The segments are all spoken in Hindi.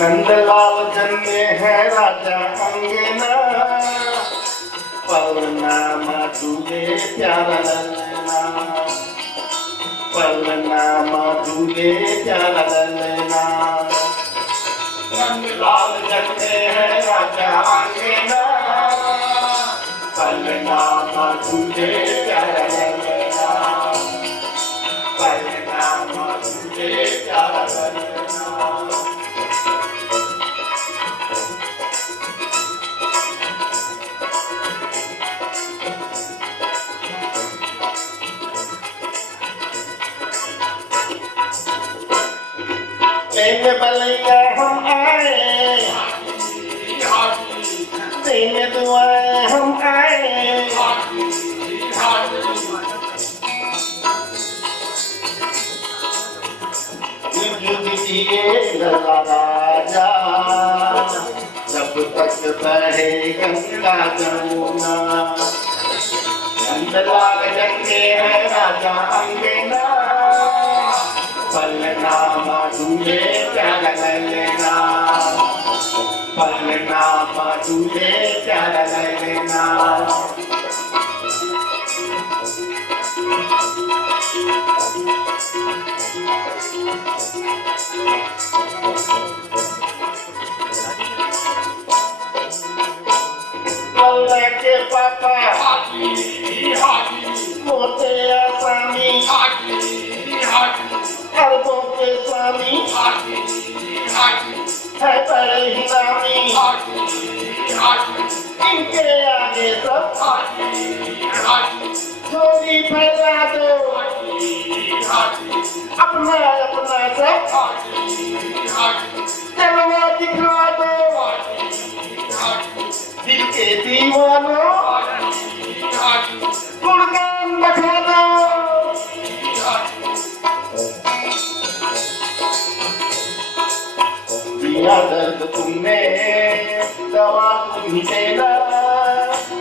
नंदलाल जन्मे है राजा अंगना, पलना मधुरे प्यारा ललना, पलना मधुरे प्यारा ललना। नंदलाल जन्मे है राजा अंगना, पलना मधुरे प्यारा ललना, पलना मधुरे प्यारा ललना। तेरे बलैया हम आए, तेरे दुआएं हम आए, जुग जिए लला राजा, जब तक बहे गंगा जमुना। नंदलाल जन्मे है राजा अंगना, पलना मधुरे प्यारा ललना, पलना मधुरे प्यारा ललना। पल्ले के पापा मोते आसान नामी है बड़े ही नामी इनके आगे सब जो भी फैला दो अपना अपना सब जलवा दिखा दो दिल के दीवानों गुणगान बखा दो दिया दर्द तुमने दवा तुम ही देना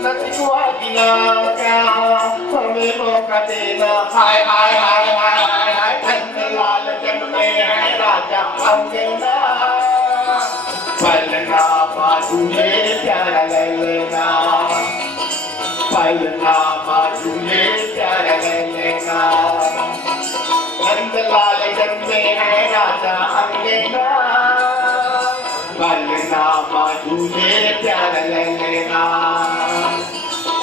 नचुआ गिना क्या हमें मौका देना हाय हाय हाय हाय हाय हाय धन लाल जग में है राजा अंगना पलना बाजू ले प्यारा ले लेना पलना बाजू ले प्यारा ले लेना नंद लाल जग में है राजा अंगना पलना बाजूले प्यारा ले लेना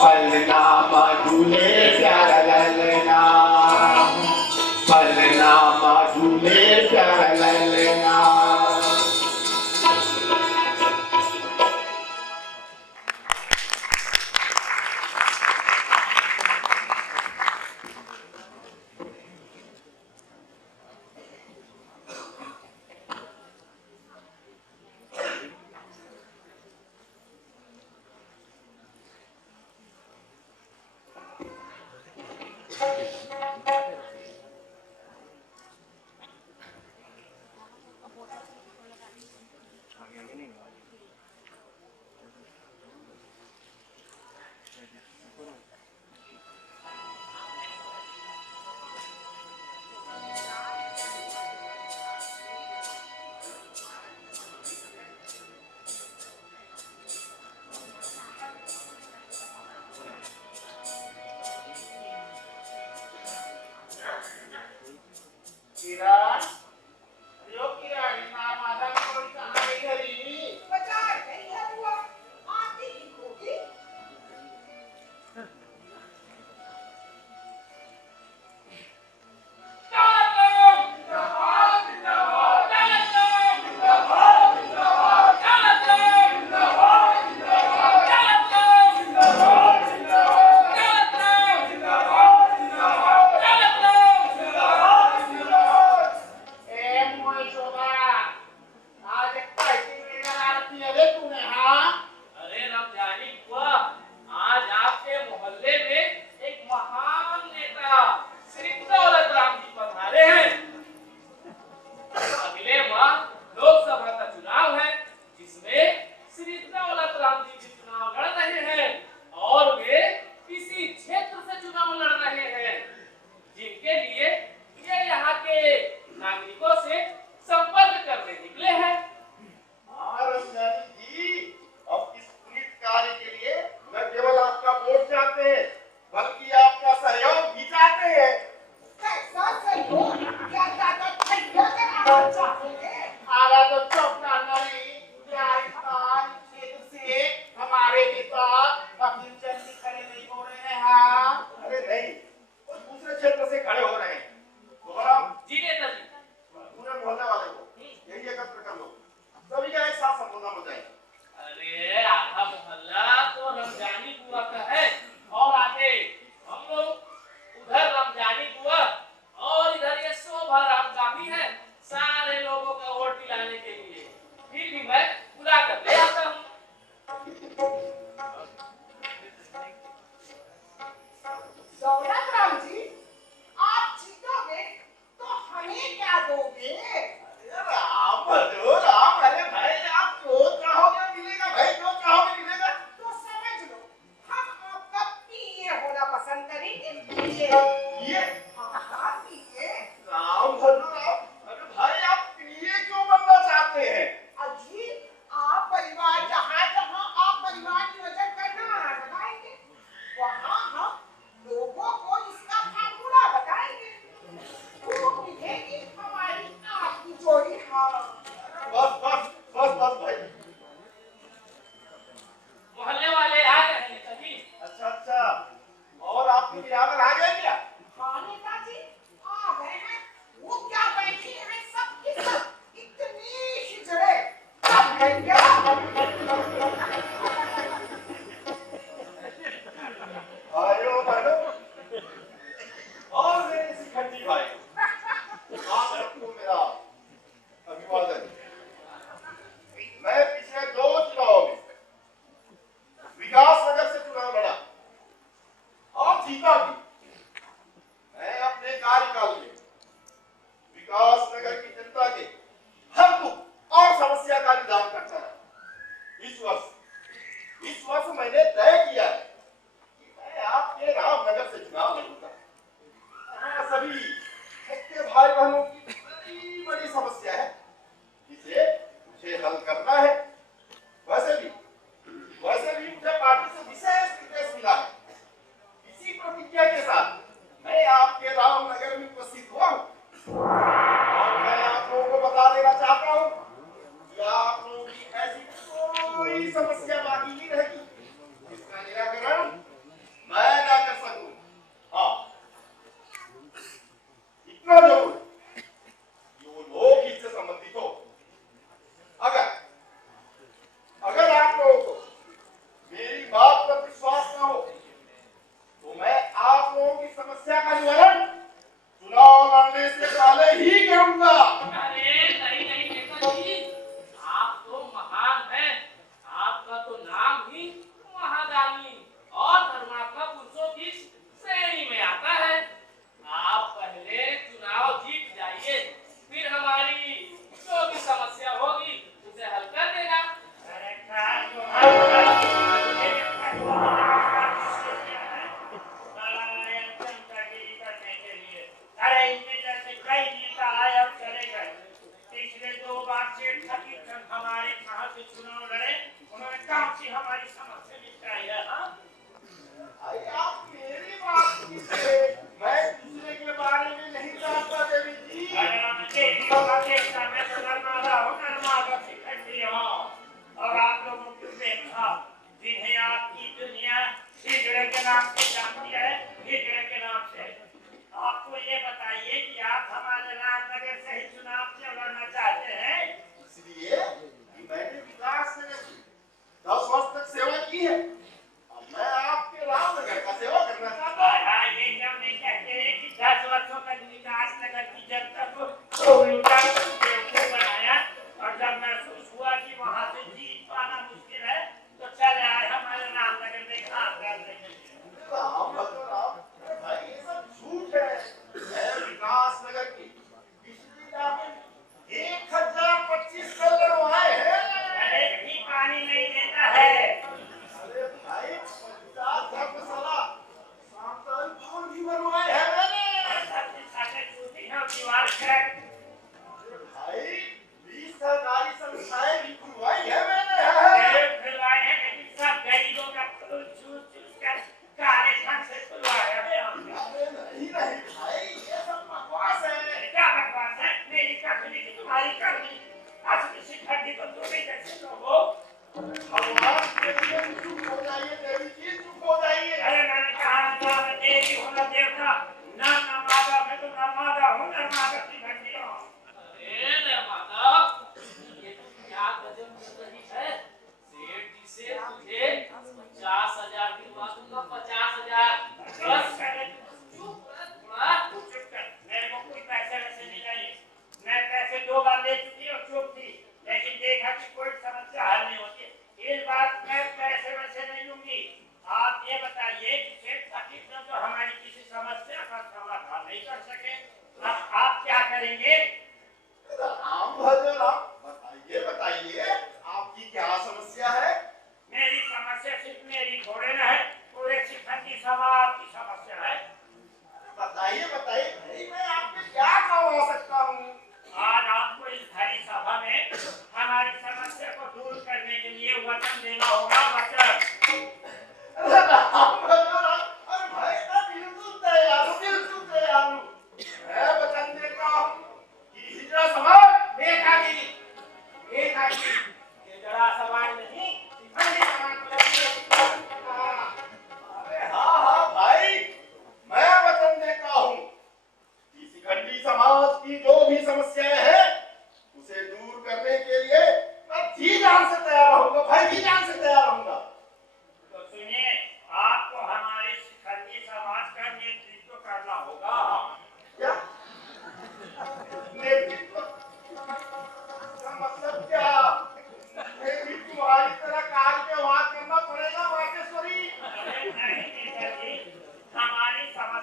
पलना बाजूले प्यारा ले लेना पलना बाजूले प्यारा ले लेना सीता जी, मैं अपने कार्यकाल में विकास नगर की जनता के हर दुख और समस्या का निदान करता है। इस वर्ष मैंने तय किया है कि मैं आपके रामनगर से चुनाव लड़ूंगा। यहाँ सभी मुख्य भाई बहनों की बड़ी बड़ी समस्या है, जिसे मुझे हल करना है। वैसे भी मुझे पार्टी से विशेष निर्देश मिला है। इसी प्रतिज्ञा के साथ मैं आपके रामनगर में उपस्थित हुआ हूँ और मैं आप लोगों को बता देना चाहता हूँ कि आप लोगों की ऐसी कोई समस्या बाकी नहीं रहेगी जिसका निराकरण मैं ना कर सकूं। हाँ, इतना जरूर है कि वो लोग इससे संबंधित हो। अगर आप लोगों को मेरी बात पर विश्वास न हो तो मैं आप लोगों की समस्या का निवारण चुनाव लड़ने से पहले ही करूंगा। अरे नहीं नहीं नेताजी, आप तो महान हैं। आपका तो नाम ही महादानी और धर्मात्मा पुरुषों की श्रेणी में आता है। आप पहले चुनाव जीत जाइए, फिर हमारी जो भी समस्या होगी उसे हल कर देना। अरे इनमें जैसे कई नेता आए और चले गए। पिछले 2 बार से हमारे कहाँ से चुनाव लड़े, उन्होंने कहाँ से हमारी समस्या निपटाई है। अरे आप मेरी बात कीजिए, मैं दूसरे के बारे में नहीं जानता देवी जी। अरे मैं देवी होगा देखता, मैं तो नर्मदा हूँ, नर्मदा से खंडी हूँ। और आप लोगों को देखा, जिन्हें आपकी दुनिया हिजड़े के नाम से जानती है, हिजड़े के नाम से। आपको ये बताइए कि आप हमारे रामनगर से ही चुनाव क्यों लड़ना चाहते हैं? इसलिए कि मैंने विकास नगर की 10 वर्ष तक सेवा की है। अब मैं आपके रामनगर का सेवा करना चाहता हूँ। ये क्यों नहीं कहते हैं कि 10 वर्षों तक विकास नगर की जनता को लूटा बेवकूफ बनाया, और जब महसूस हुआ कि वहाँ से जीत पाना मुश्किल है तो चले आए हमारे रामनगर में काम करने के लिए। राम भगवान भाई, ये सब झूठ है। मैं विकास नगर की पिछली इलाके में 1025 कल लड़वाए हैं। अरे भी पानी नहीं देता है। अरे भाई, 50 धर्मशाला सांताल भवन भी बनवाए हैं मैंने। सबसे साथे टूटी है दीवार क्रैक। अरे भाई, 20 सरकारी संस्थाएं भी खुलवाई है मैंने। खुलवाए हैं, लेकिन सब गरीबों का खून चूस चूस कर काले धन से खुलवाए हैं। अरे नहीं भाई, ये सब बकवास है। क्या बकवास है? मेरी कथनी की तुम्हारी करनी। आज किसी खड्डी को तुम्हें कैसे लोग हो? भगवान के लिए चुप हो जाइए देवी जी, चुप हो जाइए। अरे मैंने कहा ना मैं देवी हूँ ना देवता, ना नर्मदा, मैं तो नर्मदा हूँ, नर्मदा की खड्डी हूँ। अरे निर्माता, ये तो क्या गजब कर रही है। सेठ जी से तुझे 50,000 दिलवा दूंगा, 50,000। बस चुप कर थोड़ा। चुप कर, मेरे को कोई पैसे वैसे नहीं चाहिए। मैं पैसे 2 बार ले चुकी और चुप थी, लेकिन देखा कि कोई समस्या हल नहीं होती। इस बार मैं पैसे वैसे नहीं लूंगी। आप ये बताइए कि सेठ साकिब तो हमारी किसी समस्या का समाधान नहीं कर सके, अब आप क्या करेंगे?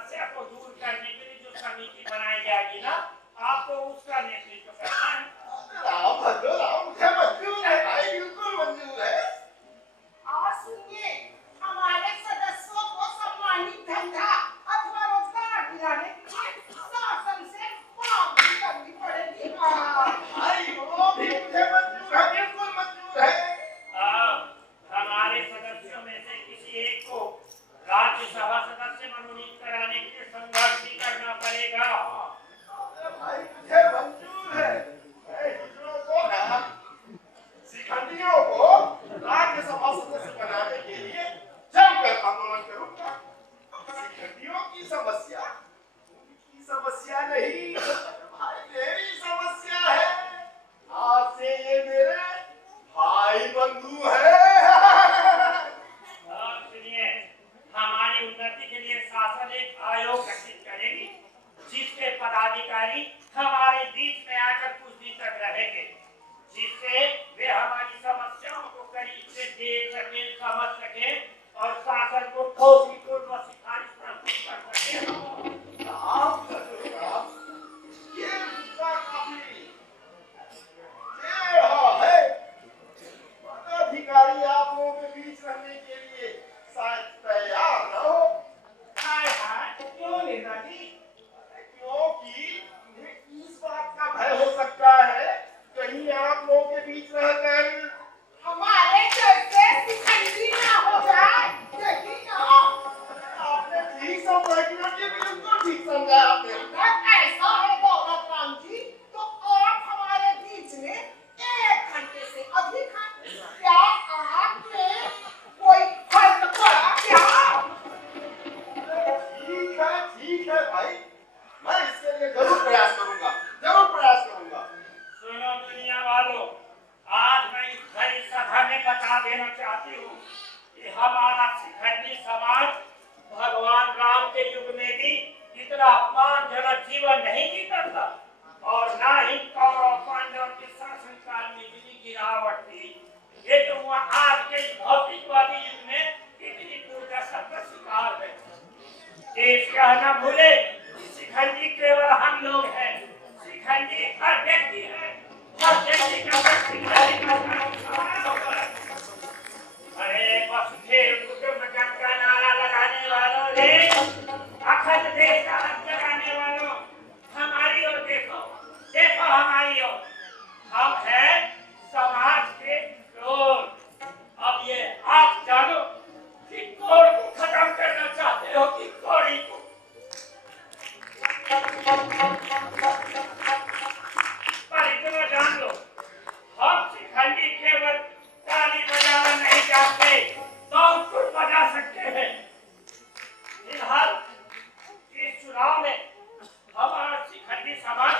समस्या को दूर करने के लिए जो समिति बनाई जाएगी ना, आपको उसका नेतृत्व करना है। राम भद्र राम, मुझे मंजूर है भाई, बिल्कुल मंजूर है। और सुनिए, हमारे सदस्यों को सम्मानित धंधा अथवा रोजगार दिलाने के लिए शासन से मांग भी करनी पड़ेगी। भाई वो भी मुझे मंजूर है, बिल्कुल मंजूर है। हमारे सदस्यों में से किसी एक को राज्यसभा सदस्य मनोनीत कराने के लिए संघर्ष भी करना पड़ेगा। भाई मुझे मंजूर है। दूसरों को ना, शिखंडियों को राज्यसभा सदस्य बनाने के लिए जमकर आंदोलन करूंगा। शिखंडियों की समस्या उनकी समस्या नहीं भाई, मेरी समस्या है। आज से ये मेरे भाई बंधु है। सुनिए, हमारी उन्नति के लिए शासन एक आयोग गठित करेगी, जिसके पदाधिकारी हमारे बीच में आकर कुछ दिन तक रहेंगे, जिससे वे हमारी समस्याओं को करीब से देख सके, समझ सके और शासन को ठोस की पूर्व सिफारिश प्रस्तुत कर सके। राम राम, ये मुद्दा काफी है। पदाधिकारी आप लोगों के बीच रहने के लिए शायद तैयार न हो। हाय हाय, क्यों नेता जी? क्योंकि उन्हें इस बात का भय हो सकता है कहीं आप लोगों के बीच रहकर हमारे जैसे शिखंडी ना हो जाए, यही ना। आपने ठीक समझा कि ये बिल्कुल ठीक समझा आपने। अगर ऐसा है दौलत राम जी, तो आप हमारे बीच में 1 घंटे से अधिक हैं। क्या आप में कोई फर्क पड़ा क्या? ठीक है भाई, मैं इसके लिए जरूर प्रयास करूंगा, जरूर प्रयास करूंगा। सुनो दुनिया वालों, आज मैं इस भरी सभा में बता देना चाहती हूँ कि हमारा शिखंडी समाज भगवान राम के युग में भी इतना अपमानजनक जीवन नहीं जीता था, और ना ही कौरव पांडव के शासन काल में इतनी गिरावट थी। ये तो हुआ आज के भौतिकवादी युग में इतनी दुर्दशा का शिकार है। देश कहना भूले, शिखंडी केवल हम लोग हैं। शिखंडी हर व्यक्ति है, हर व्यक्ति का व्यक्तिगत अरे वसुधैव कुटुंबकम का नारा लगाने वालों ने, अखंड देश का हक जगाने वालों, हमारी ओर देखो, देखो हमारी ओर। हम हैं समाज के क्रोध। अब ये आप जानो कि क्रोध को खत्म करना चाहते हो कि कौड़ी को। पर इतना जान लो, हम शिखंडी केवल ताली बजाना नहीं जानते, तो कुछ बजा सकते हैं। फिलहाल इस चुनाव में हमारा शिखंडी समाज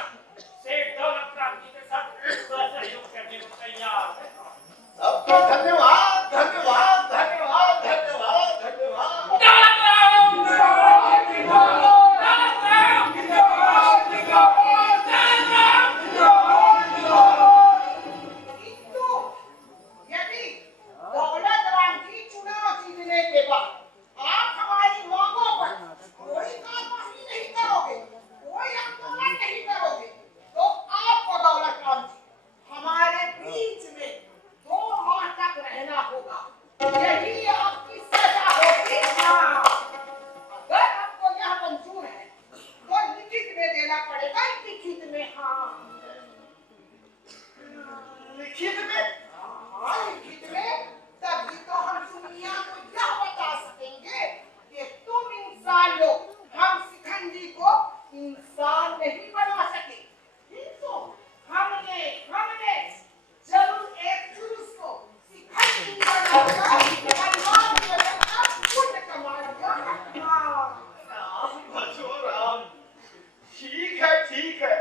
से दौलत क्रांति के साथ सहयोग करने को तैयार है। सबको धन्यवाद, धन्यवाद, धन्यवाद, धन्यवाद, धन्यवाद। किंतु यदि दौलत राम जी चुनाव जीतने के बाद आप हमारी मांगों पर कोई कार्रवाई नहीं करोगे, कोई आंदोलन नहीं करोगे, तो आपको दौलत राम जी हमारे बीच में 2 माह तक रहना होगा। यही आपकी सजा होगी। अगर आपको यह मंजूर है तो लिखित में देना पड़ेगा। लिखित में, हाँ लिखित में? हाँ, लिखित में। तभी तो हम दुनिया को यह बता सकेंगे कि तुम इंसान लोग हम शिखंडी को इंसान नहीं बना सके, किंतु हमने जरूर एक पुरुष को शिखंडी बनाकर भगवान के का पुण्य कमा लिया। राम भजो राम, ठीक है, ठीक है।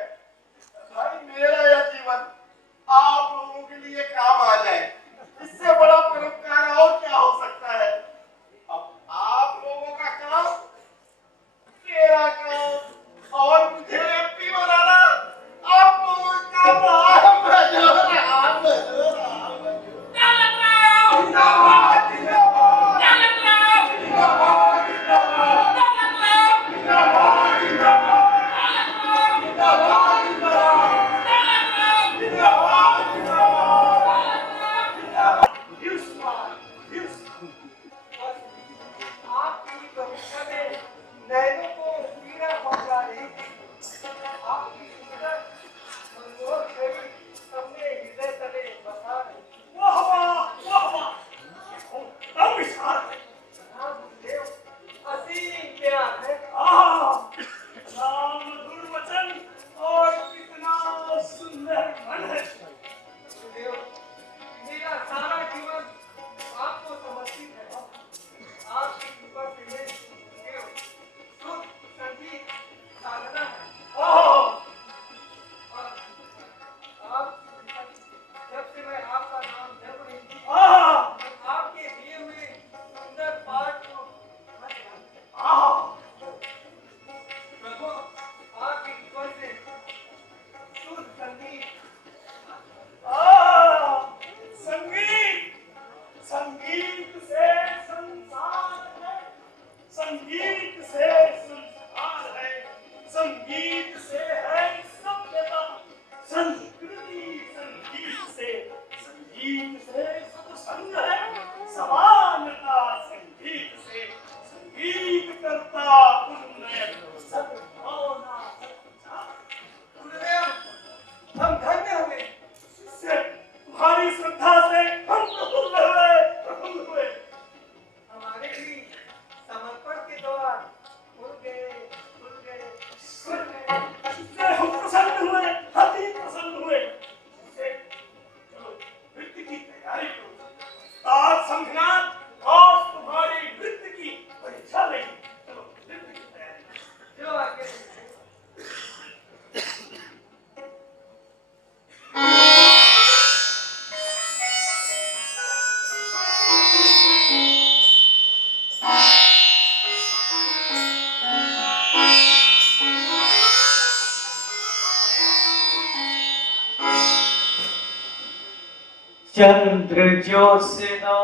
चंद्र ज्योत्स्ना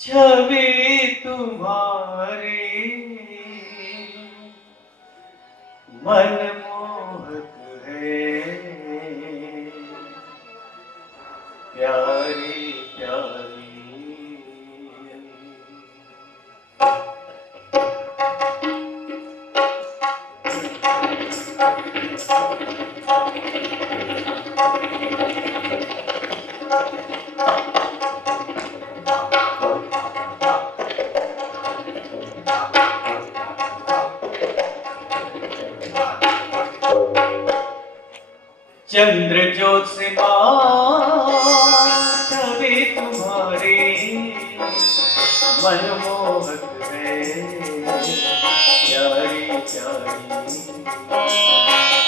छवि तुम्हारी मनमोहक है, प्यारी प्यारी। चंद्र ज्योत्स्ना छवि तुम्हारी मनमोहक है, प्यारी प्यारी।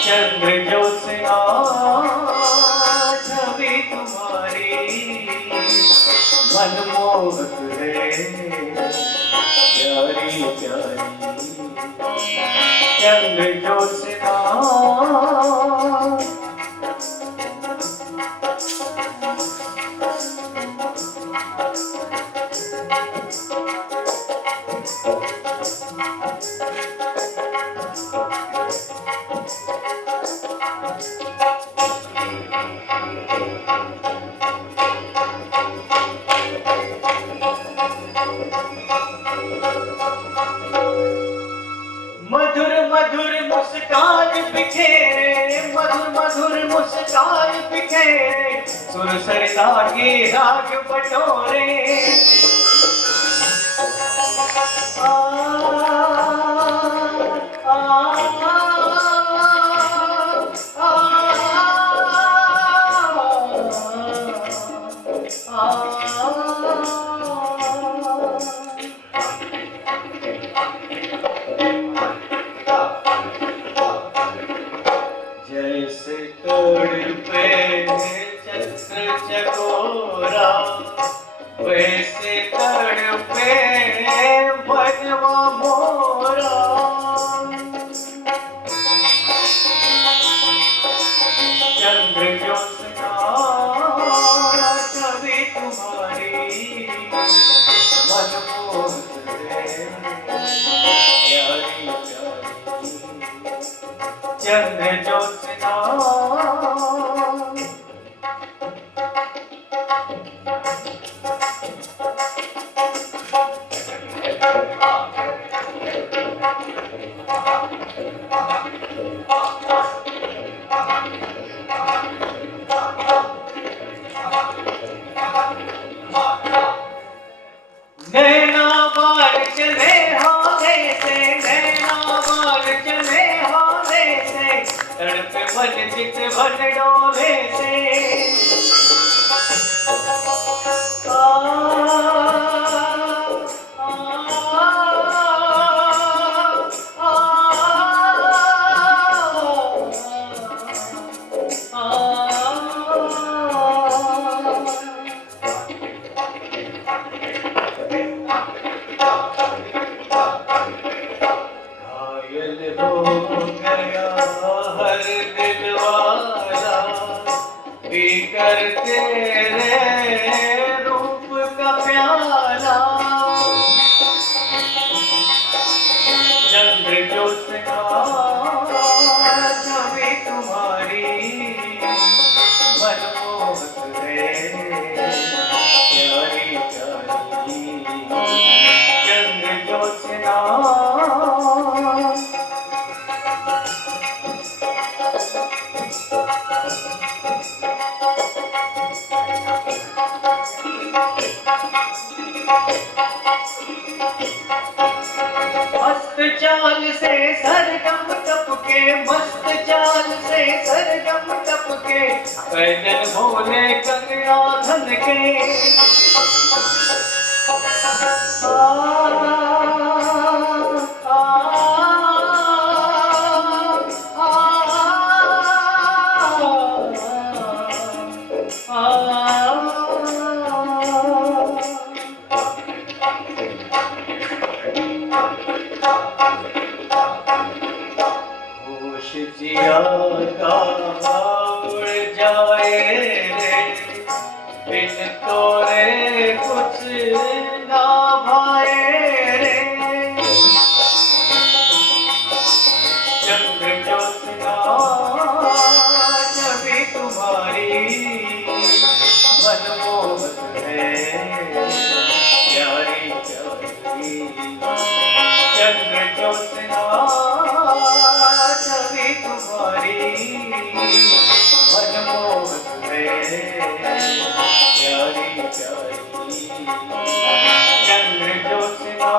चंद्र ज्योत्स्ना छवि तुम्हारी मनमोहक है, प्यारी प्यारी। चंद्र ज्योत्स्ना मधुर मधुर मुस्कान बिखेरे, मधुर मधुर मुस्कान बिखेरे, सुर सरिता के राग बटोरे। आ, आ, आ, जैसे तड़पे चक्र चकोरा, वैसे तड़पे भजवा मोरा। चंद्र ज्योत्स्ना छवि तुम्हारी मनमोहक है, प्यारी प्यारी। चंद्र ज्योत्स्ना नैना बार चले हाथे से, नैना बार चले हाथे से, तड़पे मन चित भन डोले से। आ, आ, आ, घायल हो गया हर दिल वाला, पीकर तेरे रूप का प्याला। चंद्र ज्योत्स्ना छवि तुम्हारी मनमोहक है, प्यारी प्यारी। चंद्र ज्योत्स्ना मस्त चाल से सरगम टपके, मस्त चाल से सरगम टपके, पैदल भोले कंगना धन के। आ, आ, आ, होश जिया का चंद्र ज्योत्सना छवि तुम्हारी मनमोहक है प्यारी प्यारी चंद्र ज्योत्सना।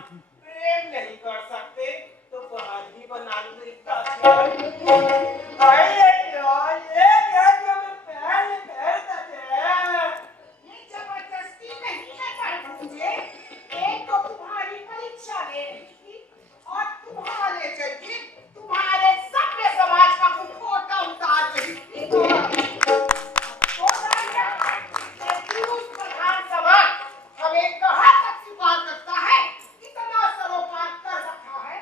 प्रेम नहीं कर सकते तो बहादुरी बना लो इतना भाई ये क्या जो मैं पहले पहनता था ये जबरदस्ती नहीं है पर मुझे एक तो तुम्हारी परीक्षा लेनी थी और तुम्हारे जरिए तुम्हारे सभ्य समाज का मुखौटा उतार रही थी तो ये पुरुष प्रधान समाज हमें कहाँ तक स्वीकार करता है इतना सरोकार कर रखा है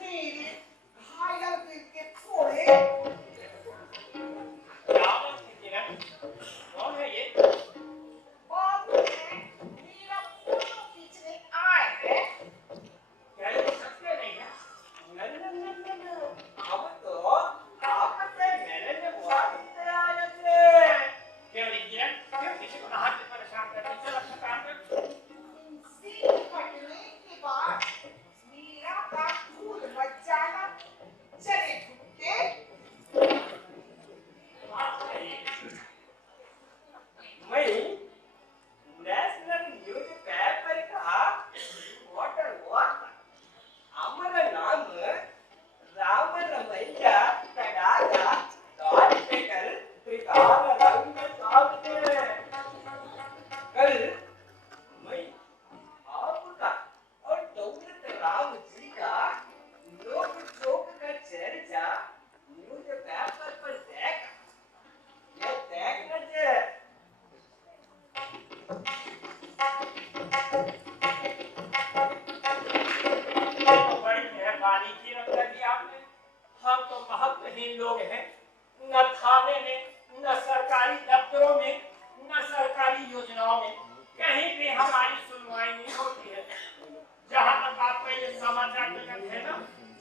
मेरे घायल दिल के थोड़े क्या बात है किरण? कौन है ये? बाबू है मेरा फोटो खींचने आए हैं क्या ये सच में नहीं है? अब तो आपसे मैंने बात से आए थे क्यों नहीं किरण? क्यों किसी को नहा के परेशान करते? चल अपना काम कर। इनसे निपटने के बाद मेरा का फूल मच जाना चले झुकते मैं नेशनल न्यूज पेपर का वोटर वोट हमारा नाम राम रमैया कड़ागा डॉट पेकर त्रिकाल रंग साहब थे कल मैं आपका और दौलत राम जी का लोक चौक का चर्चा न्यूज पेपर पर देखा ये देखना चाहिए बड़ी मेहरबानी की रखा जी आपने। हम तो महत्वहीन लोग हैं, न थाने में, न सरकारी दफ्तरों में, न सरकारी योजनाओं में, कहीं भी हमारी सुनवाई नहीं होती है। जहाँ तक आपका ये समाचार जगत है ना,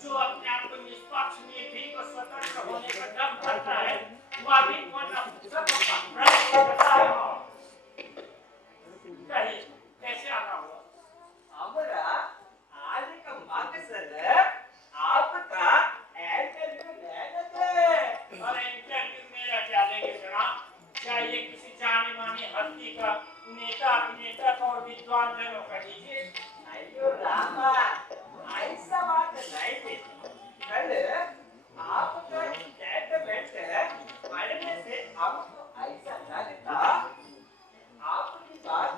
जो अपने आप को निष्पक्ष, निर्भीक और स्वतंत्र होने का दम भरता है, वह भी सब भ्रष्ट होता है। कहिए, कैसे आना हुआ? हमारा आज का मकसद आपका इंटरव्यू लेना थे और इंटरव्यू मेरा क्या लेंगे जनाब? क्या ये किसी जाने मानी हस्ती का नेता, अभिनेता का और विद्वान जनों का लीजिए? अयो रामा ऐसा बात नहीं थी कल आपका स्टेटमेंट पढ़ने से हमको ऐसा लगता आपकी बात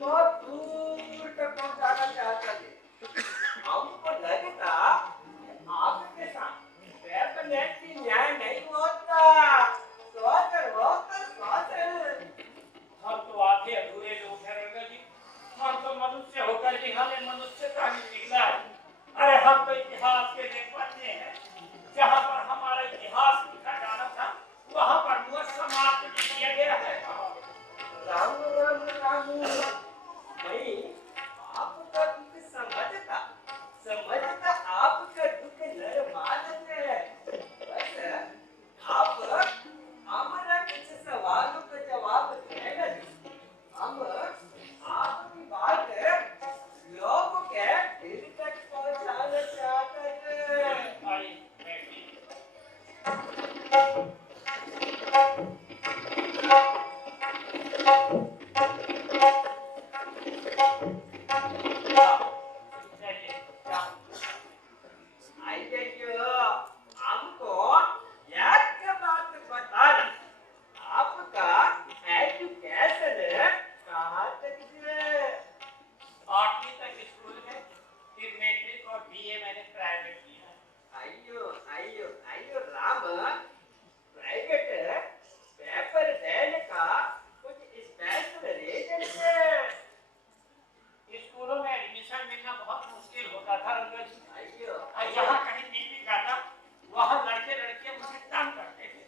बहुत दूर तक पहुंचाना चाहते थे हमको लगता आपके साथ कैबिनेट की न्याय नहीं होता सोचर हम तो आधे अधूरे लोग हैं रंगा जी। हम तो मनुष्य होकर भी हमें मनुष्यता नहीं दिखला है। अरे हम तो इतिहास के लेखपाल हैं। जहाँ पर हमारा इतिहास लिखा जाना था, वहाँ पर मुझ समाप्त कर दिया गया है। राम राम राम भाई आपका दुख समझता आपका दुख नरमान है बस आप हमारा कुछ सवालों का जवाब देना हम आपकी बात लोगों के दिल तक पहुंचाना चाहते हैं अरे बैठिए। चलिए, जाओ। आइए हमको एक बात बताना आपका एजुकेशन कहाँ तक है 8वीं तक स्कूल में, फिर मैट्रिक और बीए मैंने प्राइवेट किया है। आइयो राम प्राइवेट पेपर देने का कुछ स्पेशल रीजन है स्कूलों में एडमिशन मिलना बहुत मुश्किल होता था रंगा जी। आइयो और जहाँ कहीं मिल भी जाता, वहाँ लड़के लड़कियाँ मुझे तंग करते थे।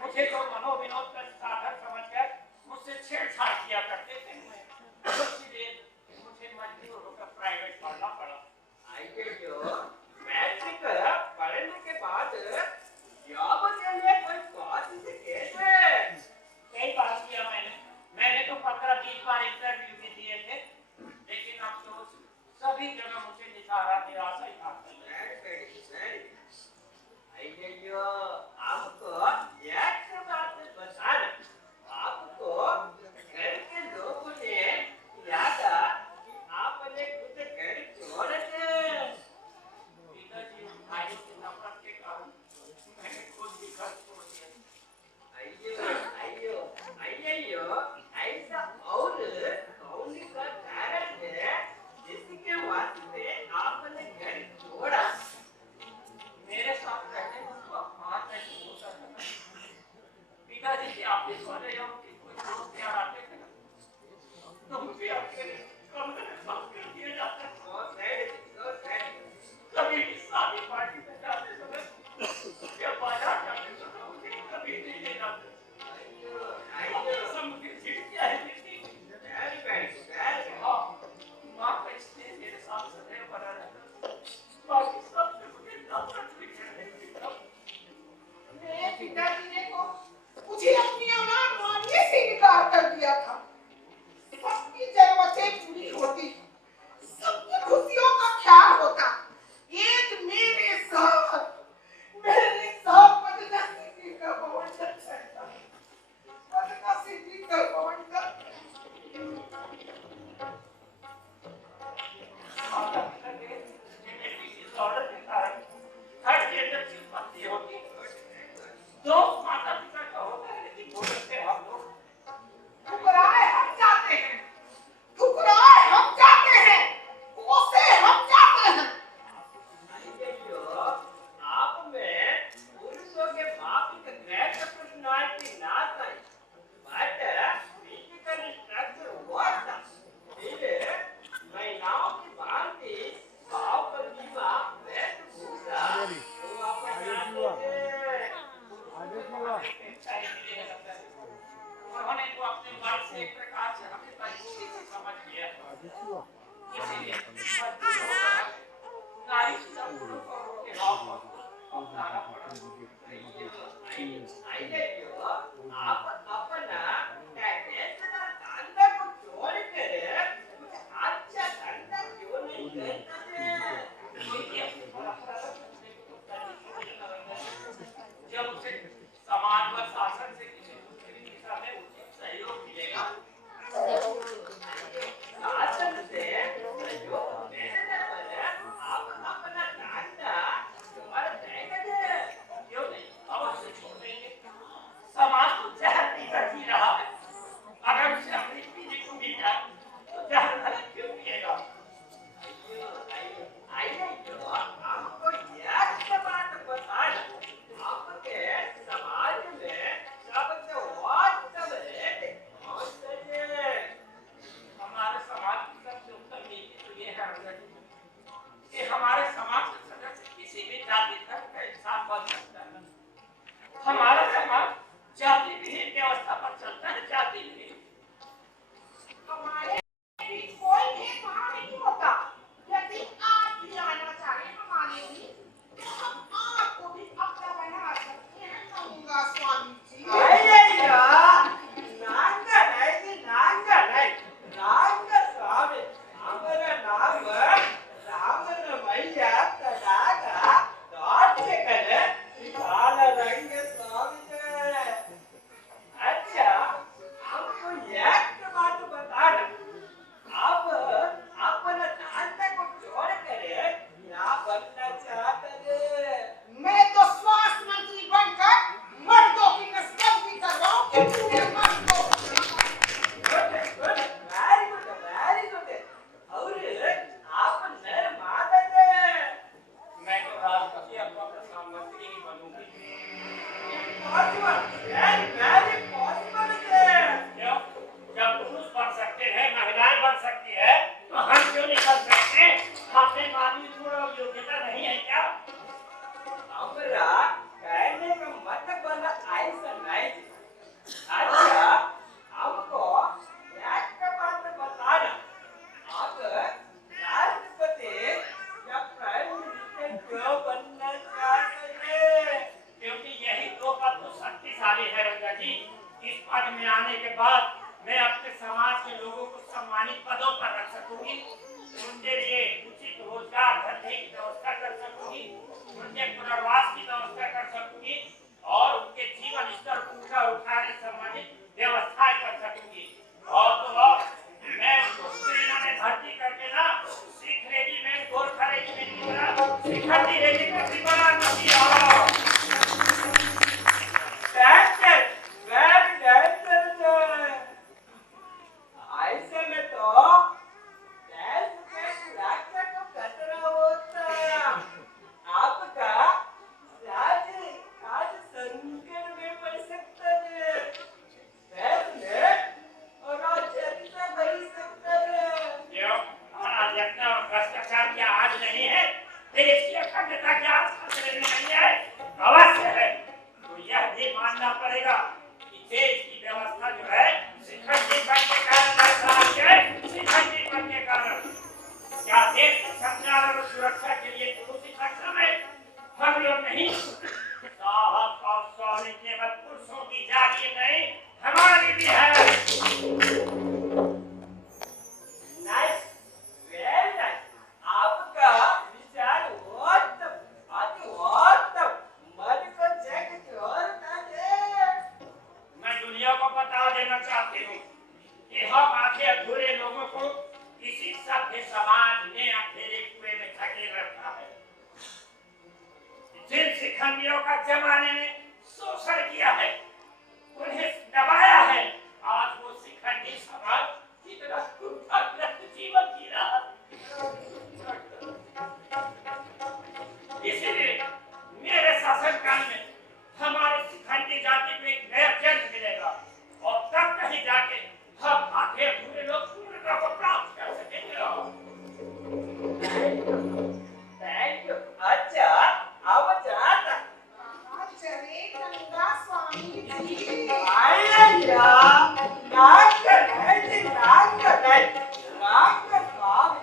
मुझे तो मनोविनोद का साधन समझकर मुझसे छेड़छाड़ किया करते थे। इसलिए मुझे मजबूर होकर प्राइवेट पढ़ना पड़ा। आइयो मैट्रिक पढ़ने के बाद जॉब के लिए कोई कोशिश कैसे कई बार किया मैंने तो 15-20 बार इंटरव्यू भी दिए थे, लेकिन अफसोस सभी जगह मुझे निराशा ही हाथ मिल आइयो आपको एक बात बताना आपको घर के लोगों ने याद कि आपने खुद जब उसे समाज व शासन से किसी दूसरी दिशा में उचित सहयोग मिलेगा, शासन से सहयोग मिलने पर आप अपना धंधा तुम्हारे देंगे, क्यों नहीं? अवश्य छोड़ देंगे। समाज को जहर पीकर जी रहा है, अगर उसे अपनी पीढ़ी को मिल जाए तो जहर अलग क्यों पिएगा? आइए जो आपको यह बात बताना, आपके समाज में सबसे वास्तव है कौन सा है? हमारे समाज की सबसे उत्तम नीति तो ये है कि हमारे समाज के सदस्य किसी भी जाति धर्म का इंसान बन सकता है। हमारा समाज जाति विहीन व्यवस्था पर चलता है, जाति विहीन। हमारे बीच कोई भेदभाव नहीं होता। यदि आप भी आना चाहें हमारे बीच, तो हम आपको भी अपना बना सकते हैं, कहूँगा स्वामी जी। अच्छा, हमको एक बात बताना, आप अपना धंधा को छोड़कर क्या बनना चाहते हैं? मैं तो स्वास्थ्य मंत्री बनकर मर्दों की नसबंदी करवाऊंगी पूरे मर्दों की। Very good. और आप नर माता हैं। मैं तो राष्ट्रपति आपका प्रधानमंत्री ही बनूंगी। वेरी पॉसिबल है। क्यों? जब पुरुष बन सकते हैं, महिलाएं बन सकती है, तो हम क्यों नहीं बन सकते? हमने मानवीय गुण और योग्यता नहीं है क्या? हमारा कहने का मतलब ऐसा नहीं। अच्छा, हमको एक बात बताना, आप राष्ट्रपति या प्राइम मिनिस्टर क्यों बनना चाहते हैं? क्योंकि यही दो पद तो शक्तिशाली है रंगा जी। इस पद में आने के बाद मैं अपने समाज के लोगों को सम्मानित पदों पर रख सकूंगी, उनके लिए उचित रोजगार धंधे की व्यवस्था कर सकूंगी, उनके पुनर्वास की व्यवस्था कर सकूंगी और उनके जीवन स्तर को ऊंचा उठाने संबंधित व्यवस्थाएं कर सकूंगी। और तो और मैं उनको सेना में भर्ती करके ना सिख रेजिमेंट, गोरखा रेजिमेंट की तरह शिखंडी रेजिमेंट भी बना दूंगी। ऐसे में तो देश के सुरक्षा को खतरा होता है। आपका राज्य आज संकट में पड़ सकता है। देश में अराजकता बढ़ सकता है। क्यों? अराजकता और भ्रष्टाचार क्या आज नहीं है? देश की अखंडता क्या आज खतरे में नहीं है? अवश्य है। तो यह भी मानना पड़ेगा कि देश की व्यवस्था जो है शिखंडीपन के कारण ऐसा है। शिखंडीपन के कारण क्या देश के संचालन और सुरक्षा के लिए पुरुष ही सक्षम है? हम लोग नहीं। साहब और स्वामी केवल पुरुषों की जागीर नहीं, हमारी भी है। Nice, very nice. आपका विचार मन को झकझोरता है। मैं दुनिया को बता देना चाहती हूँ कि हम आधे अधूरे लोगों को इसी सभ्य समाज ने अंधेरे कुएं में धकेल रखा है। जिन शिखंडियों का जमाने में शोषण किया है, उन्हें दबाया है, आज वो शिखंडी समाज कितना दुर्भाग्यग्रस्त जीवन जी रहा है। इसीलिए मेरे शासनकाल में हमारे शिखंडी जाति को एक नया जन्म मिलेगा और तब कहीं जाके हम आधे अधूरे लोग पूर्णता को प्राप्त कर सकेंगे। Thank you. अच्छा, अब जाता चले गंगा स्वामी जी। आया नाग नहीं, नाग स्वामी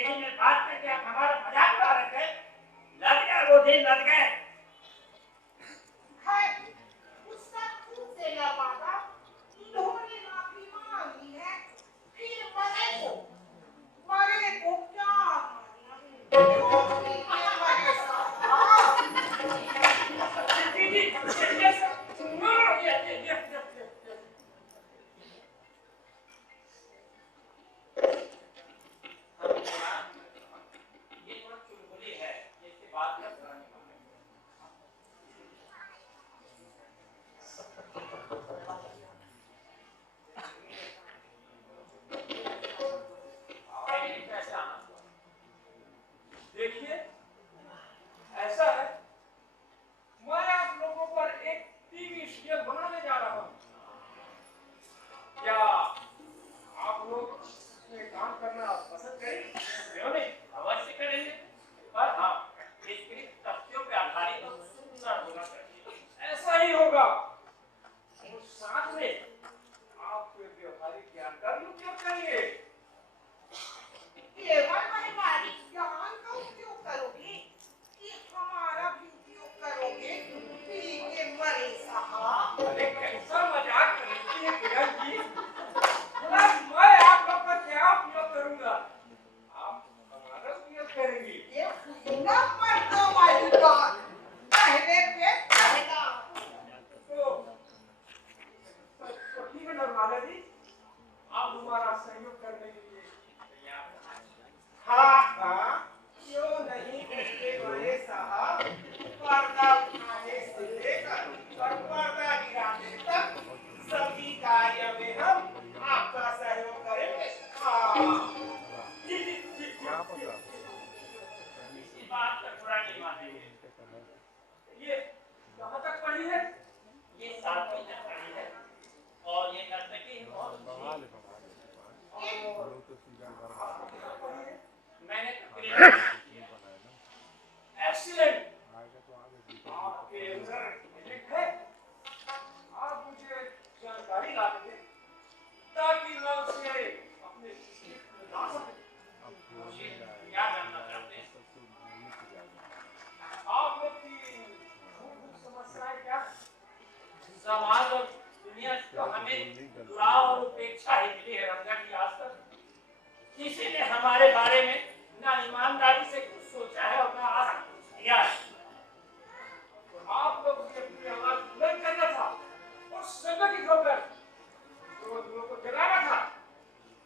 अंग्रेजी में बात करके आप हमारा मजाक उड़ा रहे थे। लग गए वो दिन, लग गए। है उसका खूब देना मांगा, इन्होंने माफी मांगी है, फिर मरे को क्या देखिए, ऐसा है, मैं आप लोगों पर एक टीवी सीरियल बनाने जा रहा हूँ। क्या आप लोग इसमें काम करना पसंद करेंगे? क्यों नहीं, अवश्य करेंगे। पर हाँ, इसके तथ्यों पे आधारित और सुंदर होना चाहिए। ऐसा ही होगा। और साथ में आप व्यवहारिक ज्ञान का भी उपयोग करेंगे। केवल व्यवहारिक ज्ञान का उपयोग करोगे कि हमारा भी उपयोग करोगे? पी के मरे साहब। अरे कैसा मजाक करती है किरण जी? बोला मैं आप लोग का क्या उपयोग करूंगा? आप हमारा उपयोग करेंगी। ये फूना मर्दों वाली बात, पहले पे पहला। तो ठीक है नरवाला जी, आप हमारा सहयोग करने के लिए तैयार हैं? हाँ, क्यों नहीं उसके बड़े साहब, पर्दा उठाने से लेकर और पर्दा गिराने तक सभी कार्य में हम आपका सहयोग करेंगे। हाँ। इस बात का बुरा नहीं मानेंगे। ये कहाँ तक पढ़ी है? ये 7वीं तक पढ़ी है और ये नर्तकी बहुत मैंने एक्सीलेंट। आपके अंदर टैलेंट है। आप मुझे जानकारी ला दें ताकि मैं उसे अपने स्क्रिप्ट में ला सकूं। मुझे क्या जानना चाहते हैं? आप लोग की मूलभूत समस्याएं क्या है? समाज और दुनिया का हमें दुराव और उपेक्षा ही मिली है रंगा जी आज तक। किसी ने हमारे बारे में ना ईमानदारी से कुछ सोचा है और ना आशा कुछ किया है। आप लोग की अपनी आवाज बुलंद करना था और संगठित होकर लोगों को जगाना था।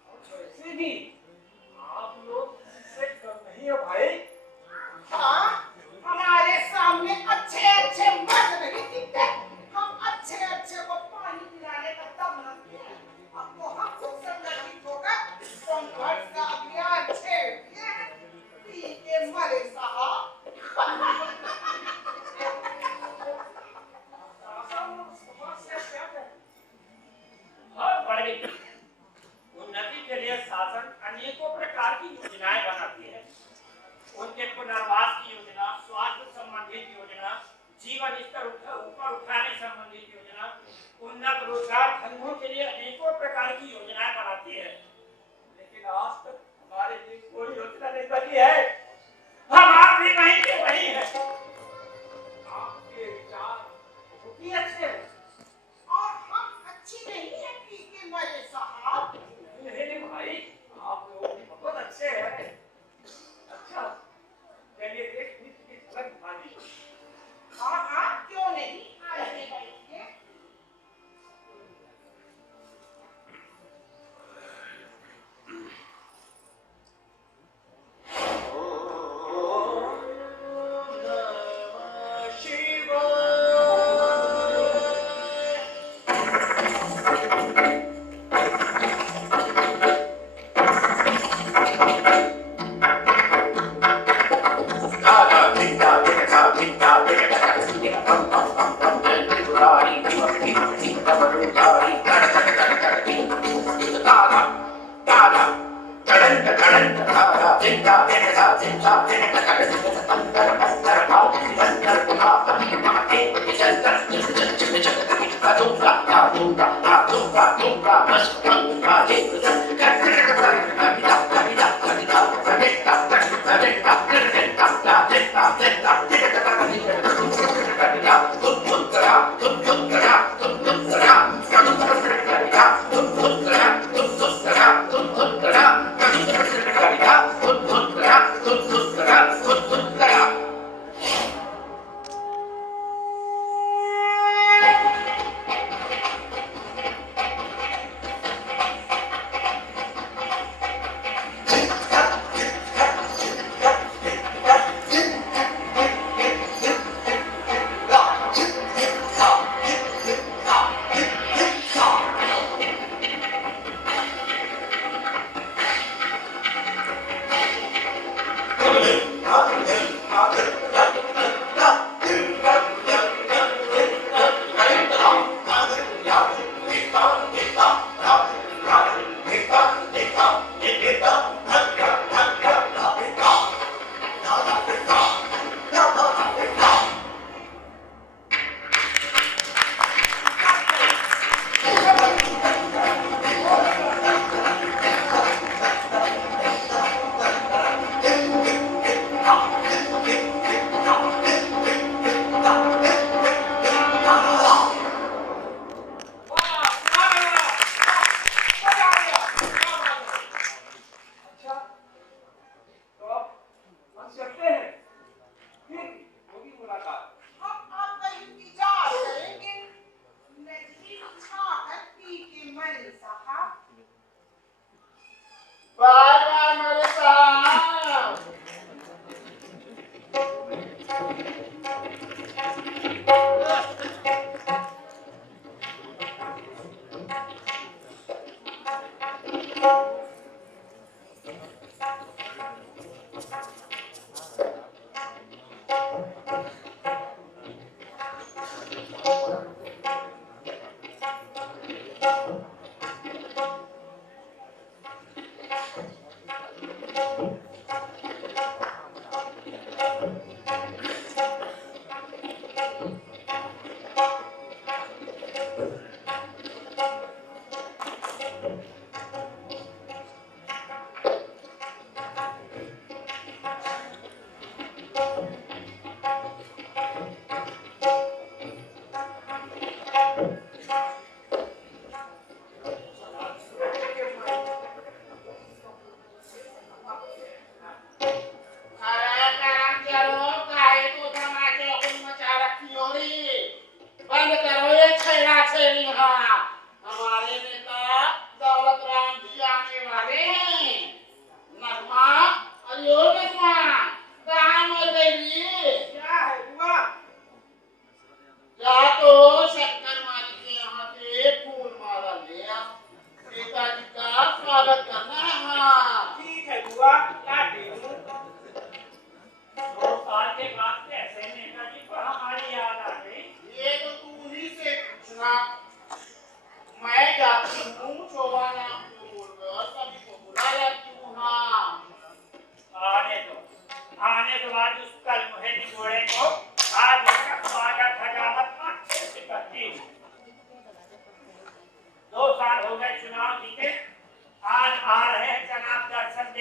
और वैसे भी आप लोग इससे कम नहीं हो भाई। हाँ, हमारे सामने अच्छे अच्छे मर्द नहीं दिखते। हम अच्छे अच्छे को पानी पिलाने का दम रखते हैं। अब तो हम खुद संगठित होकर संघर्ष का अभियान छेड़ दिए हैं। पी के मरे साहब। समस्या क्या है? बहुत बड़ी उन्नति के लिए शासन अनेकों प्रकार की योजनाएं बनाती है। उनके पुनर्वास की योजना, स्वास्थ्य संबंधित योजना, जीवन स्तर ऊपर उठाने संबंधित योजना, उन्नत रोजगार धंधों के लिए अनेकों प्रकार की योजनाएं बनाती है। लेकिन आज तक हमारे लिए कोई योजना नहीं बनी है। हम आप भी वहीं के वहीं हैं। आपके विचार बहुत ही अच्छे हैं। और हम अच्छी नहीं है पी के मरे साहब। नहीं भाई, आप लोग बहुत अच्छे हैं। अच्छा, चलिए एक मिनट की झलक दिखा दीजिए। हाँ हाँ, क्यों नहीं, आइए बैठिए। Let's go.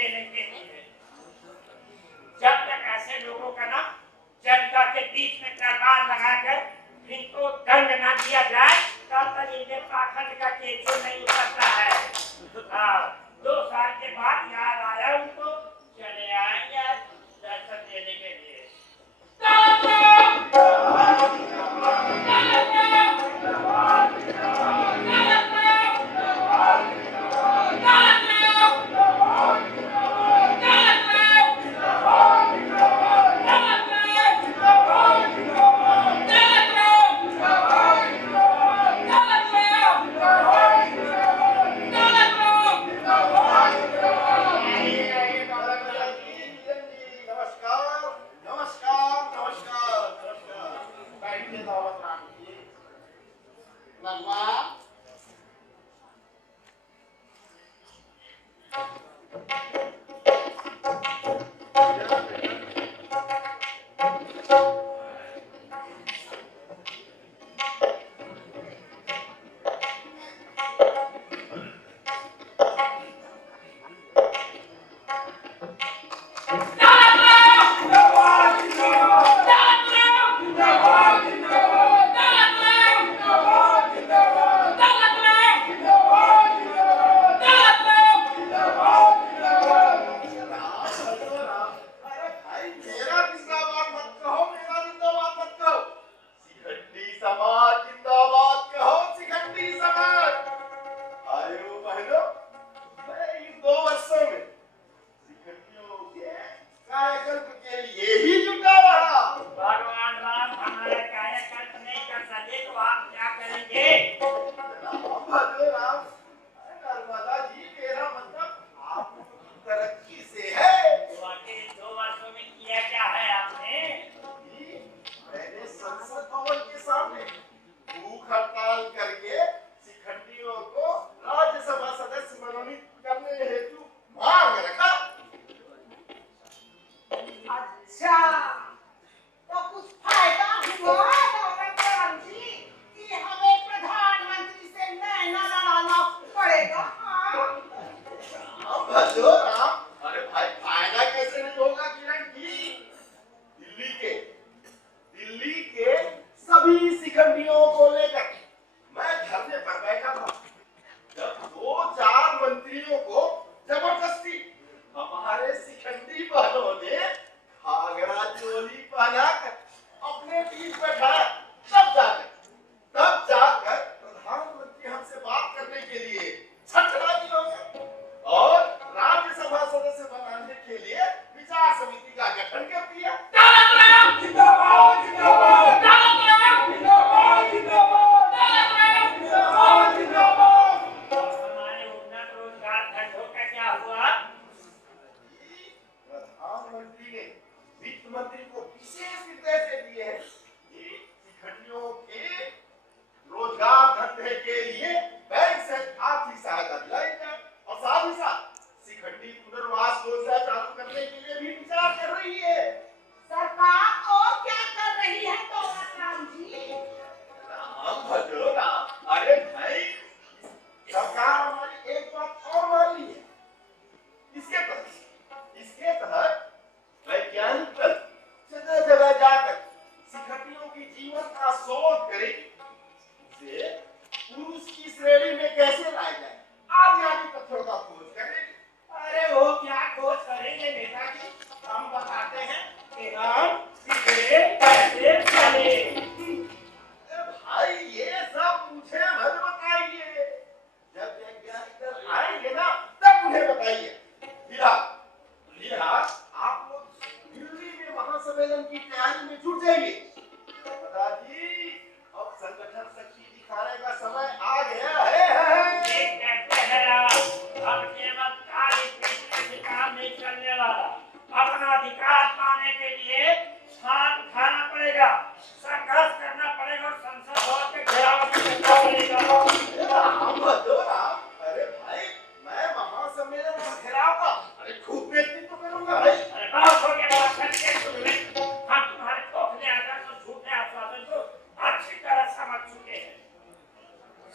देने के लिए। जब तक ऐसे लोगों का ना जनता के बीच में तलवार लगाकर इनको दंड ना दिया जाए तब तक इनके पाखंड का केचुआ नहीं उतरता है। हाँ, 2 साल के बाद याद आया उनको, चले आएंगे दर्शन देने के लिए।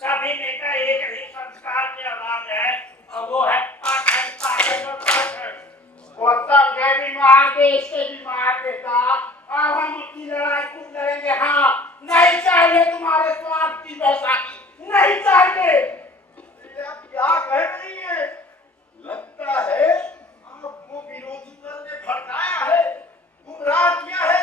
सभी नेता एक ही संस्कार के औलाद है और वो है पाखंड पाखंड और पाखंड। वो समझे भी मार दे, इससे भी मार देता। अब हम अपनी लड़ाई खूब लड़ेंगे। हाँ, नहीं चाहिए तुम्हारे स्वार्थ की बैसाखी, नहीं चाहिए। आप क्या कह रही है? लगता है आपको विरोधी दल ने भड़काया है, गुमराह किया है।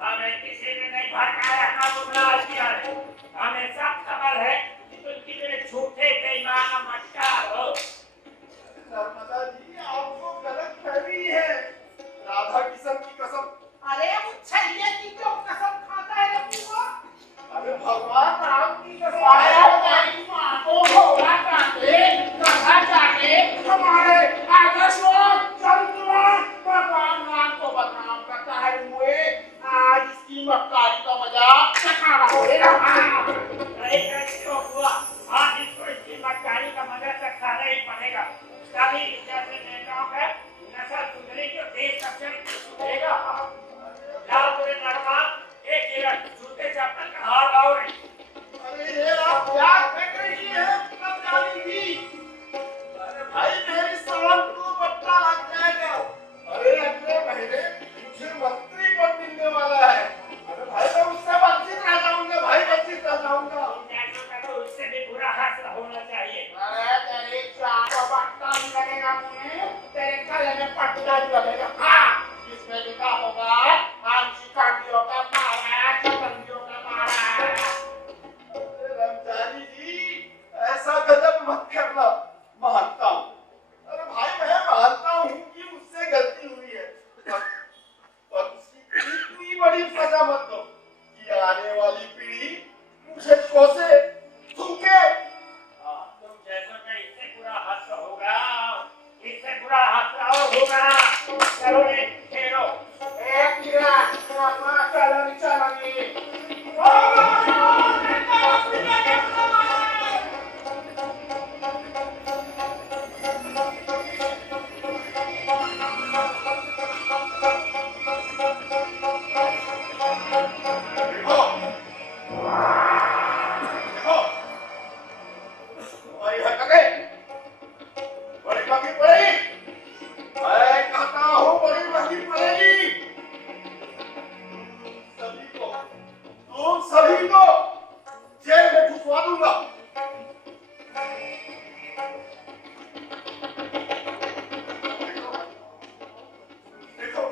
हमें किसी ने नहीं भड़काया, ना गुमराह किया है। हमें सब खबर है कि तुम कितने झूठे बेईमान मक्कार हो। नर्मदा जी, आपको गलत फहमी है। राधा किशन की कसम। अरे उछलिए की क्यों कसम खाता है रे तू? अरे भगवान राम की कसम। आया तेरी माँ को घोड़ा काटे, गधा काटे, हमारे आदर्शवान चरित्रवान भगवान राम को बदनाम करता है। हुए आज इसकी मक्कारी का मजाक चखाना पड़ेगा। अरे क्यों हुआ? आज इसको इसकी मक्कारी का मजा चखाना ही पड़ेगा। तभी जैसे नेताओं का नस्ल सुधरेगी और देश का चरित्र सुधरेगा। लाओ पूरे नरमान, एक जूते चप्पल का हार लाओ रे। अरे ये आप क्या कह रही है कल्याणी जी? अरे भाई, मेरी शान को पट्टा लग जाएगा। अरे अगले महीने मुझे मंत्री पद मिलने वाला है। अरे भाई, मैं उससे वंचित रह जाऊंगा भाई, वंचित रह जाऊंगा। तो उससे भी बुरा हासिल होना चाहिए। अरे तेरी चाँद को पट्टा भी लगेगा मुझे, तेरे गले में पट्टा भी लगेगा। हाँ, जिसमें लिखा होगा हम शिकारियों का मारा, शिकारियों का मारा। रमजानी जी, ऐसा गजब मत करना। मानता हूँ, अरे भाई मैं मानता हूँ कि मुझसे गलती हुई है, पर उसकी इतनी बड़ी सजा मत दो कि आने वाली पीढ़ी मुझे कोसे, थूके। तुम जैसों का इससे बुरा हादसा होगा, इससे बुरा हादसा और होगा। चलो रे, खेलो। एक गिरा, मामा चलनी चलनी। देखो, देखो, तुम्हारी हरकतें बड़ी महंगी पड़ेगी। मैं कहता हूँ बड़ी महंगी पड़ेगी। तुम सभी को जेल में घुसवा दूंगा। देखो,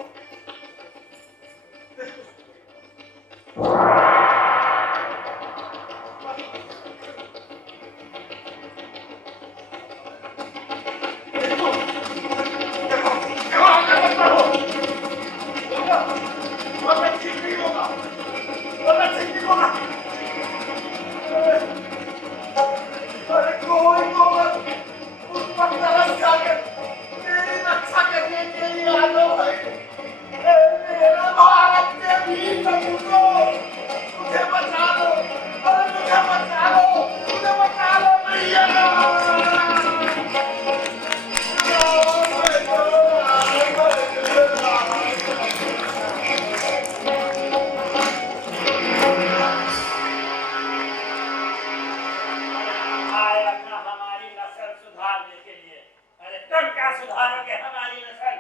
सुधारोगे हमारी नस्ल।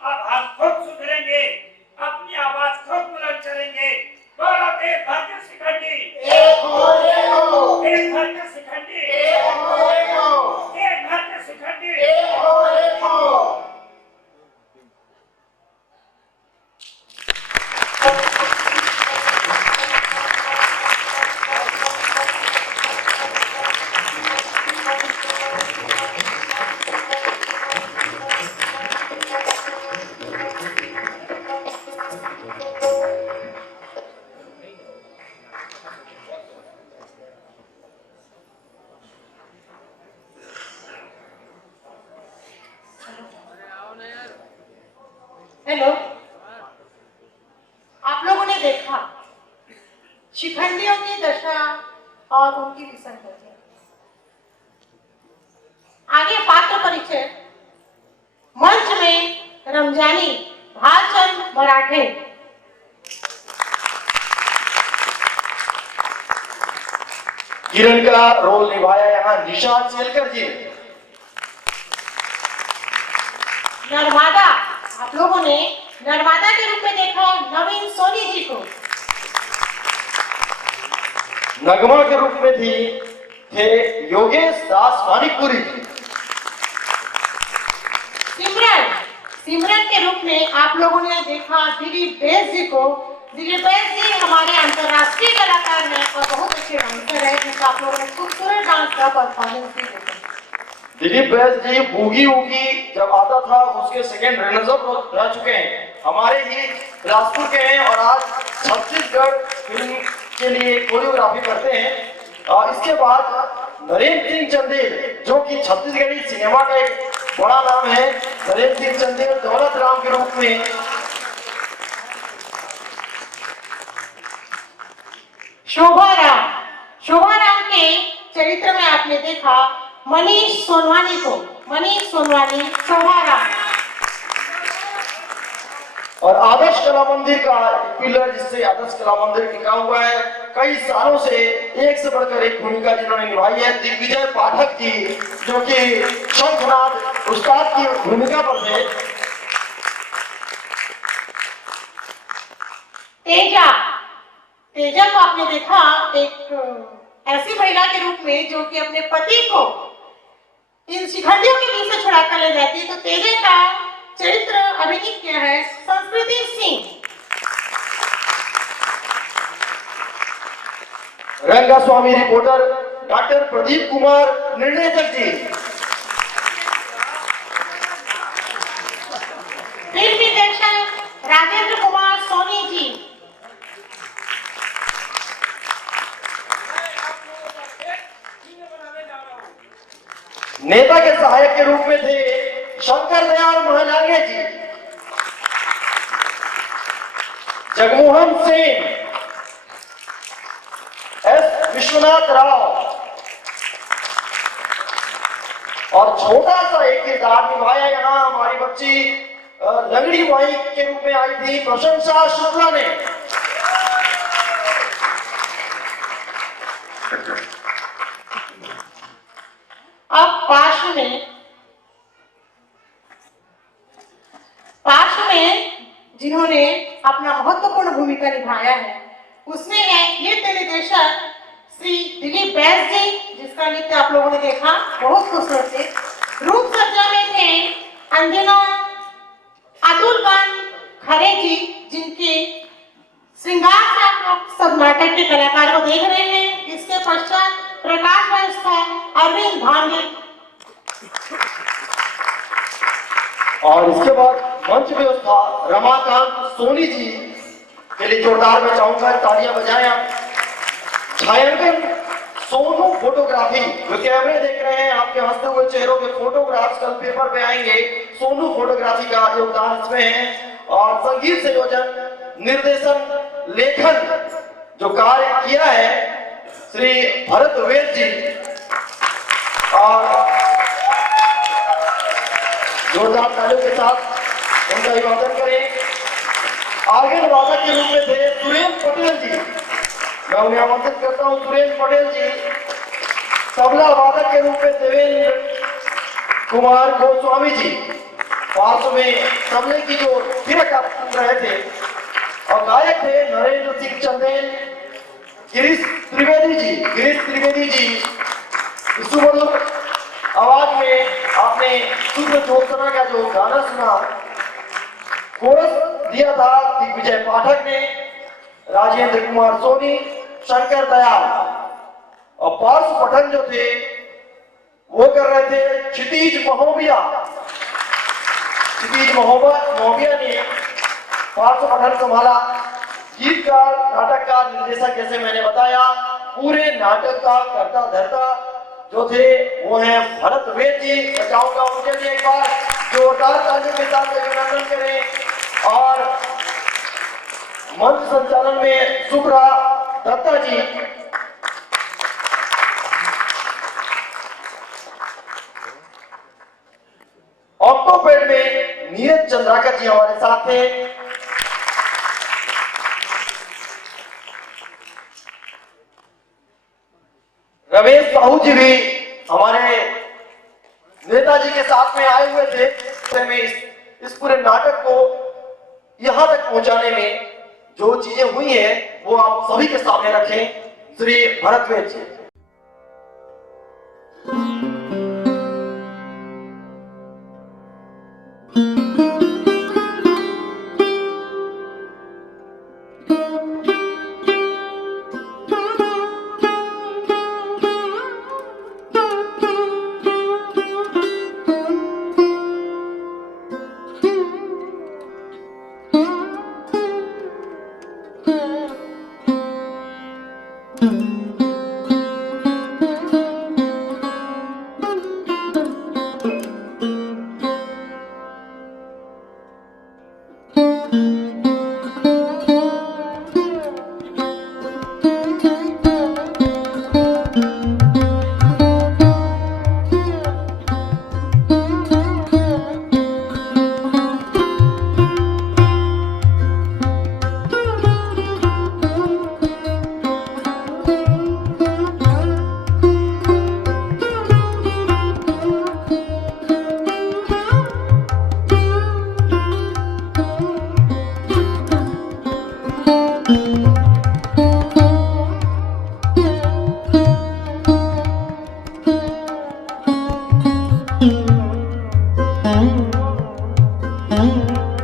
अब हम खुद सुधरेंगे, अपनी आवाज खुद बुलंद करेंगे। बोलो देश भर के शिखंडी, एक हो, देश भर के शिखंडी, एक हो, देश भर के शिखंडी। एक हो। हेलो, आप लोगों ने देखा शिखंडियों की दशा और उनकी विसंगतियां। आगे पात्र परिचय। मंच में रमजानी भालचंद मराठे। किरण का रोल निभाया यहाँ निशांत सेलकर जी ने। नर्मदा, आप लोगों ने नर्मदा के रूप में देखा नवीन सोनी जी को। नगमा के रूप में थे योगेश दास मानिकपुरी। सिमरन के रूप में आप लोगों ने देखा दिलीप बैस जी को। दिलीप बैस जी हमारे अंतर्राष्ट्रीय कलाकार हैं और बहुत अच्छे डांसर हैं, जिनका आप लोगों ने खूबसूरत डांस का परफॉर्मेंस भी देखा। दिलीप बैस जी बूगी वूगी जब आता था उसके सेकंड रनर्स रह चुके हैं, हमारे ही बिलासपुर के हैं और आज छत्तीसगढ़ फिल्म के लिए कोरियोग्राफी करते हैं। इसके बाद नरेंद्र सिंह चंदेल, जो कि छत्तीसगढ़ी सिनेमा का एक बड़ा नाम है। नरेंद्र सिंह चंदेल दौलत राम के रूप में। शोभा राम के चरित्र में आपने देखा मनीष सोनवानी को। मनीष सोनवानी, शोभा राम। और आदर्श कला मंदिर का पिलर, जिससे आदर्श कला मंदिर टिका हुआ है कई सालों से, एक से बढ़कर एक भूमिका जिन्होंने निभाई है। दिग्विजय पाठक जी, जो कि शंखनाद उस्ताद की भूमिका पर थे। तेजा को आपने देखा एक ऐसी महिला के रूप में जो कि अपने पति को इन शिखंडियों के बीच से छुड़ा कर ले जाती है। तो तेजा का चरित्र अभिनीत किया है संस्कृति सिंह। रंगा स्वामी रिपोर्टर डॉक्टर प्रदीप कुमार निर्देशक जी। फिल्म निर्देशक राजेंद्र कुमार सोनी जी। नेता के सहायक के रूप में थे शंकर दयाल महलांगे जी, जगमोहन सेन, एस विश्वनाथ राव, और छोटा सा एक किरदार निभाया यहाँ हमारी बच्ची लंगड़ी बाई के रूप में आई थी प्रशंसा शुक्ला ने। अब पार्श्व में जिन्होंने अपना महत्वपूर्ण भूमिका निभाया है उसमें है नृत्य निर्देशक श्री दिलीप बैस जी, जिसका नृत्य आप लोगों ने देखा बहुत खूबसूरत थे। रूप सज्जा में थे अंजना अतुल खरे जी, जिनके श्रृंगार से आप लोग सब नाटक के कलाकार को देख रहे हैं। इसके पश्चात प्रकाश व्यवस्था अरविंद भांगे, और इसके बाद मंच व्यवस्था रमाकांत सोनी जी के लिए जोरदार मैं चाहूंगा तालियां बजाएं आप। छायांकन सोनू फोटोग्राफी, जो कैमरे देख रहे हैं आपके हंसते हुए चेहरों के फोटोग्राफ्स कल पेपर पे आएंगे, सोनू फोटोग्राफी का योगदान इसमें है। और संगीत संयोजन निर्देशन लेखन जो कार्य किया है श्री भरत वेद जी, और जोरदार तालियों के साथ उनका अभिवादन करें। आर्गन वादक के रूप में थे सुरेंद्र पटेल जी, मैं उन्हें आमंत्रित करता हूं। सुरेंद्र पटेल जी। तबला वादक के रूप में देवेंद्र कुमार गोस्वामी जी, पार्श्व में तबले की जो थिरक आप सुन रहे थे। और गायक थे नरेंद्र सिंह चंदेल, गिरीश त्रिवेदी जी। सुमधुर आवाज में आपने शुद्ध ज्योत्सना का जो गाना सुना, कोरस दिया था दिग्विजय पाठक ने, राजेंद्र कुमार सोनी, शंकर दयाल, और पार्श्व पठन जो थे वो कर रहे थे क्षितिज महोबिया ने पार्श्व पठन संभाला। गीतकार, नाटककार, निर्देशक, जैसे मैंने बताया पूरे नाटक का कर्ता धर्ता जो थे वो हैं भरत वेद जी। मैं चाहूंगा उनके लिए एक बार जोरदार तालियों के साथ अभिनंदन करें। और मंच संचालन में शुभ्रा दत्ता जी। ऑक्टोपेड में नीरज चंद्राकर जी हमारे साथ थे। रमेश साहू जी भी हमारे नेताजी के साथ में आए हुए थे। में इस पूरे नाटक को यहाँ तक पहुंचाने में जो चीजें हुई हैं वो आप सभी के सामने रखें। श्री भरतवेद जी। Mm-hmm.